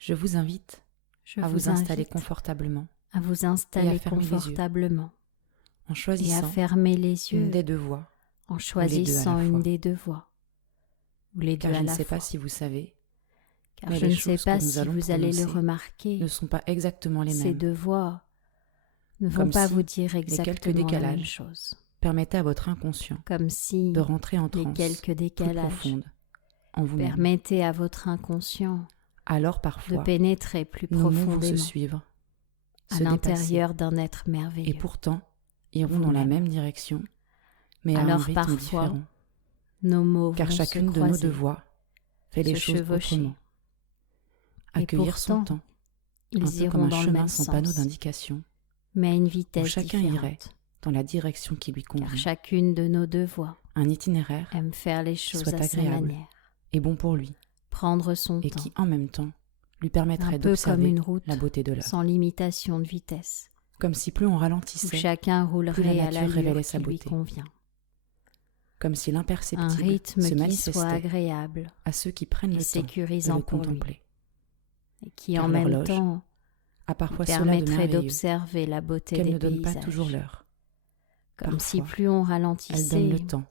Je vous invite Je à vous vous installer invite confortablement à vous installer fermer les yeux. confortablement en et à choisissant fermer les une yeux des deux voies, en les deux à la choisissant une fois. des deux voies ou les deux Car je à ne la sais fois. pas si vous savez, Car mais je les ne sais choses pas que nous si allons vous allez le prononcer remarquer, ne sont pas exactement les ces mêmes. deux voix ne vont Comme pas si vous dire les quelques exactement la même décalages chose. Permettez à votre inconscient Comme si de rentrer en les transe quelques plus décalages profonde en vous-même. permettaient à votre inconscient Alors de parfois, pénétrer plus nos mots vont se profondément suivre, à se dépasser, l'intérieur d'un être et merveilleux. pourtant iront dans la Vous-même. même direction, mais à un Alors rythme parfois, différent. nos mots Car vont chacune se de nos croiser, deux voix fait les se choses chevaucher. autrement. Et Accueillir son pourtant, temps, ils un peu iront comme un dans le chemin même sans panneau sens, d'indication, mais à une où vitesse chacun différente. irait dans la direction qui lui Car convient. chacune de nos deux voix Un itinéraire aime faire les qui choses soit à sa agréable manière, et bon pour lui, prendre son et temps, qui en même temps lui permettrait un peu comme d'observer une route la beauté de l'œuvre. sans limitation de vitesse, Comme si plus on où ralentissait, chacun plus roulerait la à nature l'allure révélait qui sa lui beauté. convient. Comme si Un l'imperceptible rythme se qui soit manifestait agréable à ceux qui prennent et le temps de le sécurisant pour lui, contempler. et qui Car en même l'horloge temps a parfois cela de permettrait merveilleux d'observer la beauté qu'elle des ne donne pas paysages. toujours l'heure. Comme si Parfois, plus on Elle donne ralentissait, le temps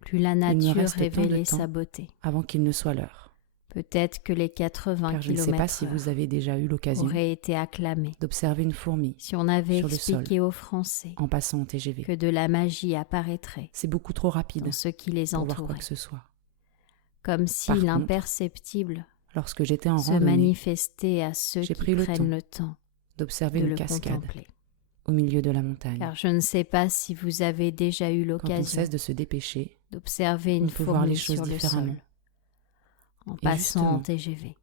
plus la me nature reste tant de révélait temps sa beauté. avant qu'il ne soit l'heure. Peut-être que les 80 Car je ne sais pas si km/h vous avez déjà eu l'occasion auraient été acclamés d'observer une fourmi si on avait sur le sol expliqué aux Français en passant en TGV. que de la magie apparaîtrait C'est beaucoup trop rapide dans ce qui les pour voir quoi entourait, que ce soit. comme si Par contre, l'imperceptible Lorsque j'étais en se randonnée, manifestait à ceux j'ai qui pris le prennent temps le temps d'observer de une le cascade contempler. au milieu de la montagne. Car je ne sais pas si vous avez déjà eu Quand on l'occasion cesse de se dépêcher, d'observer on une peut voir les fourmi choses sur le différemment. sol en Et passant en justement, TGV.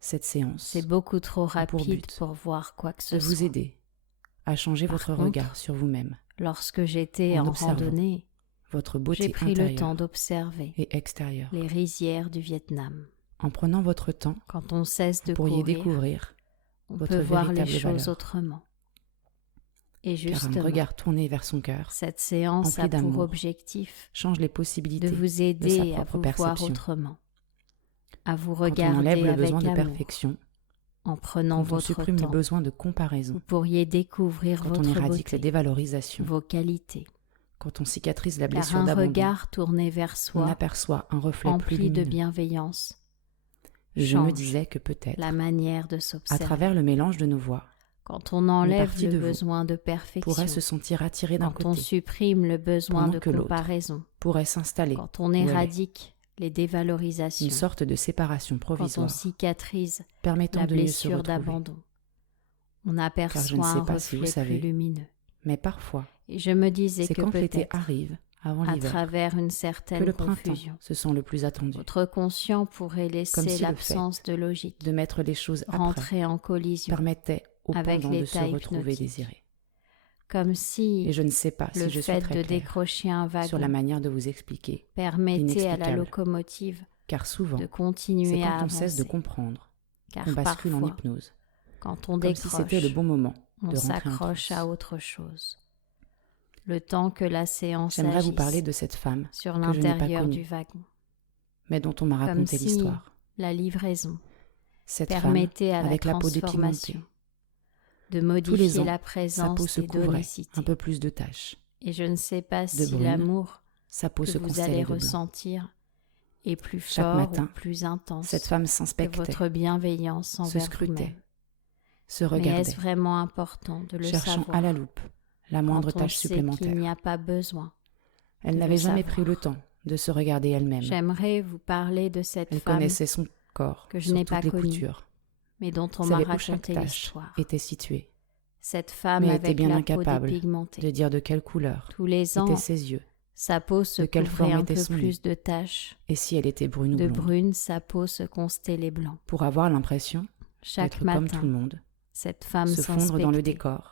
cette séance C'est beaucoup trop a pour rapide but pour voir quoi que ce de vous soit. aider à changer Par votre contre, regard sur vous-même, Lorsque j'étais en en observant randonnée, votre beauté j'ai pris le temps intérieure d'observer et extérieure. les rizières du Vietnam. En prenant votre temps, Quand on cesse vous de pourriez courir, découvrir on votre peut voir les véritable choses valeur. autrement. Et Car un justement, regard tourné vers son cœur cette séance empli a pour d'amour objectif change les de possibilités vous de sa aider à propre vous voir perception. autrement, à vous Quand on regarder enlève le avec besoin de amour, perfection, en prenant quand on votre supprime le temps. besoin de comparaison, Vous pourriez découvrir quand on votre éradique la beauté, dévalorisation, vos qualités, quand on cicatrise la car blessure un d'abandon, regard tourné vers on soi, aperçoit un reflet plus empli de lumineux. bienveillance, Je me change disais que peut-être, la manière de à s'observer. travers le mélange de nos voix, Quand on enlève partie le de vous besoin de perfection, pourrait se sentir attirée d'un quand on côté, supprime le besoin pendant de que l'autre comparaison, pourrait s'installer quand on où elle est. éradique les dévalorisations, Une sorte de séparation quand on provisoire cicatrise permettant la de mieux se blessure retrouver. d'abandon, on Car je ne aperçoit sais un pas si vous reflet savez, plus lumineux. mais parfois, Et je me disais c'est que quand l'été peut-être, arrive, avant à l'hiver, travers une que certaine le printemps confusion, se sent le plus attendu. votre conscient pourrait Comme laisser si le l'absence de logique De mettre les choses après rentrer en collision, permettait au avec pendant de se l'état retrouver hypnotique. désiré. comme si Et je ne sais pas le si je suis fait très de claire décrocher un sur la wagon manière de vous expliquer, permettait à la l'inexplicable. locomotive car souvent, de c'est continuer à quand on cesse de avancer. comprendre Car qu'on bascule en parfois, hypnose, quand on comme si c'était le décroche, bon moment on de rentrer en s'accroche à transe. autre chose. Le temps que la séance J'aimerais vous agisse parler de cette femme sur que je n'ai pas l'intérieur du connue, wagon, mais dont on m'a comme raconté si l'histoire. la livraison Cette femme, permettait à la avec la peau transformation dépigmentée, de tous les modifier ans, la sa peau présence se des couvrait donicités. un peu plus de taches. Et je ne sais pas de si brunes, l'amour Sa peau que se vous constellait allez de blanc. ressentir est plus Chaque fort matin, ou plus intense Cette femme que s'inspectait, votre bienveillance se envers scrutait, vous-même. se Mais regardait, est-ce vraiment important de le cherchant savoir à la loupe la moindre quand on tache sait qu'il supplémentaire. n'y a pas besoin? Elle de n'avait le jamais savoir. pris le temps de se regarder elle-même. J'aimerais vous parler de cette Elle femme, connaissait son corps que je sur n'ai toutes pas les connue, coutures, mais dont on m'a savait où chaque raconté tache l'histoire. était située, Cette femme mais était avec bien la peau incapable dépigmentée. de dire de quelle couleur Tous les ans, étaient ses yeux, sa peau se de quelle couvrait forme un était peu son plus de taches. et si elle était brune ou De blonde, brune, sa peau se constellait blanc. pour avoir l'impression Chaque d'être comme matin, tout le monde, cette femme se fondre dans le s'inspectait, décor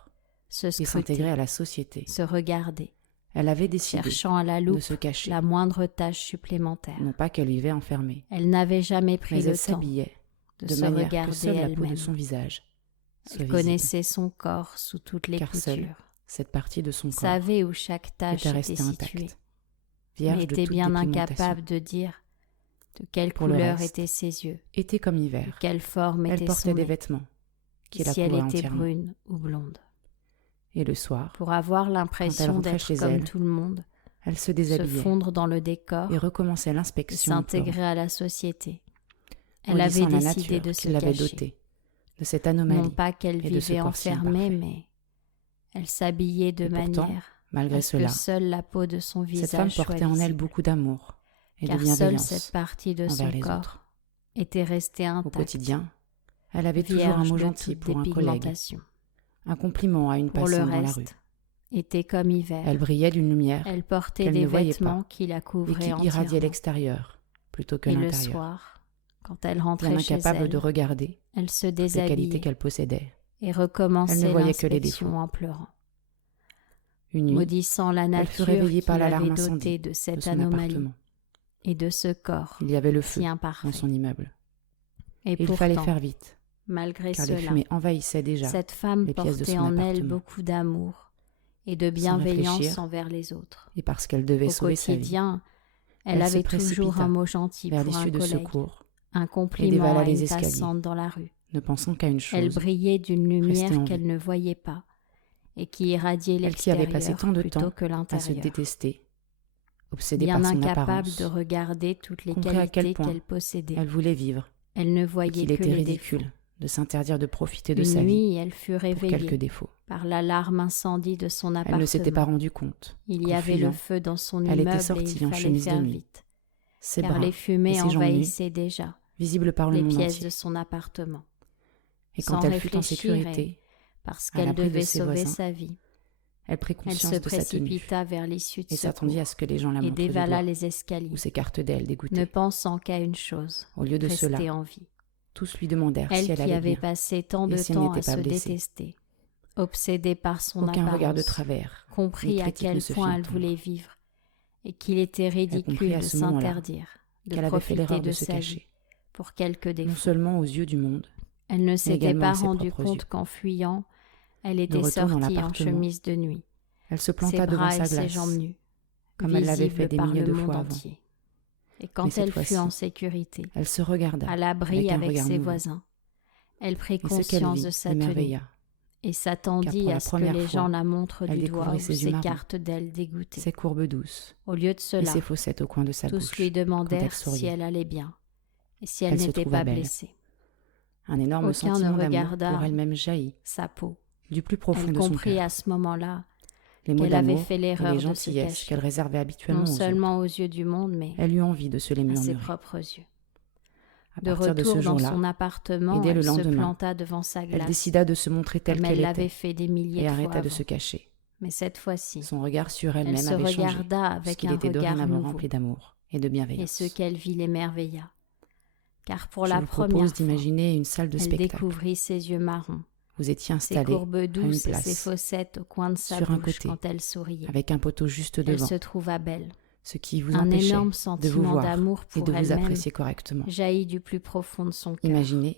se et s'intégrer scrutait, à la société. se regardait, Elle avait décidé cherchant à la de loupe se cacher, la moindre tâche supplémentaire. non pas qu'elle vivait enfermée, Elle n'avait jamais pris mais le elle temps s'habillait de de se manière que regarder seule la peau de elle-même. son visage soit Elle visible. connaissait son corps sous toutes les Car seule coutures, cette partie de son corps savait où chaque tâche était était restée située, intacte, mais vierge de était toute bien dépigmentation. incapable de dire De quelle Pour le couleur reste, étaient ses yeux? Été comme De hiver. quelle forme Elle était portait son des nez? vêtements qui la Si elle couvraient était entièrement. brune ou blonde? Et le soir, Pour avoir quand elle l'impression rentrait d'être chez comme elle, tout le monde, elle se se déshabillait fondre dans le décor, et recommençait de l'inspection en pleurant, s'intégrer à la société. Elle avait maudissant la décidé nature de se qui l'avait cacher. dotée de cette Non anomalie pas qu'elle et de ce vivait corps si enfermée, imparfait. mais elle s'habillait de Et pourtant, manière malgré à ce cela, que seule la peau de son cette femme visage soit portait en elle visible, beaucoup d'amour et de car seule bienveillance cette partie de son envers les corps autres. était restée Au intacte, quotidien, elle avait toujours un vierge mot de gentil toute pour un collègue, dépigmentation. un compliment à une Pour le passante dans la rue. reste, était comme hiver. Elle brillait d'une lumière Elle portait qu'elle des ne voyait vêtements pas qui la et couvraient qui irradiait entièrement. l'extérieur plutôt que Et le l'intérieur, soir, quand elle bien rentrait chez incapable de elle, regarder elle se toutes les qualités déshabillait qu'elle possédait. et Elle recommençait ne voyait que les l'inspection défauts. en pleurant, Une nuit, maudissant la elle fut nature réveillée qui par l'avait l'alarme dotée incendie de de cette son anomalie appartement. et de ce corps Il y avait le feu si imparfait. dans son immeuble. Et Et il fallait pourtant, faire vite, malgré car les cela, fumées envahissaient déjà cette femme les pièces de portait son en elle appartement. beaucoup d'amour et de Sans bienveillance réfléchir, envers les autres. et parce qu'elle devait Au sauver sa vie. quotidien, elle Elle se avait toujours précipita un mot gentil vers pour un l'issue de collègue, secours un et compliment dévala à les une escaliers, passante dans la rue. ne pensant qu'à une Elle chose, brillait d'une rester en lumière vie. qu'elle ne voyait pas et qui irradiait Elle qui avait passé l'extérieur tant de plutôt temps que à se l'intérieur. détester, obsédée Bien par son incapable apparence, de regarder toutes les comprit à quel qualités point qu'elle possédait, elle voulait vivre, elle ne et voyait qu'il que était les ridicule défauts. de s'interdire de profiter de Une sa vie nuit, elle fut pour quelques réveillée défauts. par l'alarme incendie de son Elle ne s'était pas appartement. rendue compte Il y qu'en avait le fuyant, feu dans son elle était immeuble et sortie il en fallait chemise de faire nuit, vite, ses car bras les et fumées ses jambes nues, envahissaient déjà visibles par le les monde pièces entier. de son appartement. Et Sans quand elle fut en réfléchir sécurité, parce à qu'elle l'abri de devait ses sauver voisins, sa vie, elle prit elle conscience se de sa tenue précipita vers l'issue de et s'attendit à secours ce que les gens la et montrent du dévala doigt les escaliers, ou s'écartent d'elle ne dégoûtés. pensant qu'à une chose, Au lieu de cela, rester en vie. tous lui demandèrent Elle si elle qui allait avait bien. passé tant et de si elle temps à n'était pas se blessée. détester, obsédée par son Aucun regard de apparence, travers, ni comprit à critique ne quel se fit point elle entendre. voulait vivre et qu'il était ridicule comprit à de ce moment-là s'interdire, de qu'elle avait fait profiter l'erreur de de se sa vie cacher, pour quelques non défauts. seulement aux yeux du monde, Elle ne s'était également pas à ses rendue propres compte yeux. qu'en fuyant, elle était retour dans sortie en l'appartement, chemise de nuit, elle se ses planta devant bras sa et ses glace, jambes nues, comme elle l'avait fait visibles des par milliers le de monde fois avant. entier. Et Mais quand cette elle fut fois-ci, en sécurité, elle se regarda à l'abri avec un avec regard ses nouveau. voisins, elle prit Et ce qu'elle conscience vit de sa tenue l'émerveilla, et car s'attendit pour la à ce que première les fois, gens la montrent elle du doigt découvrit ou ses yeux marrons, s'écartent d'elle dégoûtée. ses courbes douces Au lieu de et cela, ses fossettes au coin de sa tous bouche. lui demandèrent souriait. si elle allait bien et si elle Elle se n'était trouva pas belle. blessée. Un énorme Aucun ne sentiment d'amour regarda pour elle-même jaillit sa peau. du plus profond Elle de son comprit cœur. à ce moment-là Les mots qu'elle avait d'amour fait et l'erreur les de se gentillesses cacher, qu'elle réservait habituellement non aux autres. seulement aux yeux du monde, mais Elle eut envie de se les à ses murmurer. propres yeux. À De partir de ce retour dans jour-là, son appartement, et dès le elle se lendemain, planta devant sa elle glace, décida de se montrer telle comme elle qu'elle l'avait était fait des milliers et de fois arrêta de avant. se cacher. Mais cette fois-ci, Son regard sur elle elle-même se avait changé, regarda avec puisqu'il un était regard dorénavant nouveau, rempli d'amour et de et bienveillance. ce qu'elle vit l'émerveilla. Car pour Je la vous première propose fois, d'imaginer une salle de elle spectacle. découvrit ses yeux marrons, Vous étiez ses installé courbes à une douces et place, ses fossettes au coin de sa sur un bouche côté, quand elle souriait. avec un poteau juste Elle devant, se trouva belle. ce qui vous Un empêchait énorme de vous sentiment voir d'amour et pour de vous elle-même apprécier correctement. jaillit du plus profond de son cœur. Imaginez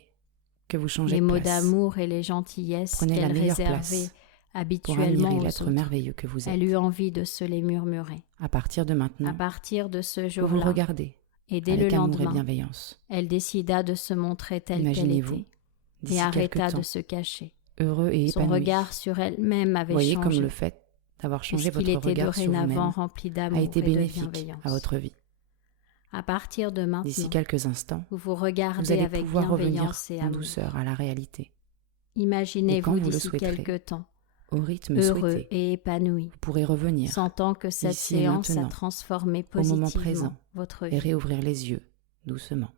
que vous changez Les de mots place. d'amour et les gentillesses Prenez la qu'elle meilleure réservait place pour habituellement admirer aux l'être autres. merveilleux que vous êtes. Elle eut envie de se les murmurer. À partir de maintenant, À partir de ce vous vous jour-là, regardez et dès le avec amour et lendemain, bienveillance. elle décida de se montrer telle qu'elle Imaginez-vous, était et d'ici quelque arrêta temps, de se cacher. heureux et Son épanoui. regard sur elle-même avait Voyez changé, comme le fait d'avoir changé puisqu'il votre était regard sur dorénavant vous-même rempli a d'amour été et de bénéfique bienveillance. à votre vie. À partir de D'ici maintenant, quelques instants, vous vous vous regardez allez avec pouvoir revenir bienveillance et en amour. douceur à la réalité, Et quand Imaginez-vous vous le d'ici souhaiterez, quelque temps, au rythme heureux souhaité. et épanoui, Vous pourrez revenir sentant que cette ici et séance a maintenant, transformé au moment positivement présent, votre et vie. réouvrir les yeux doucement.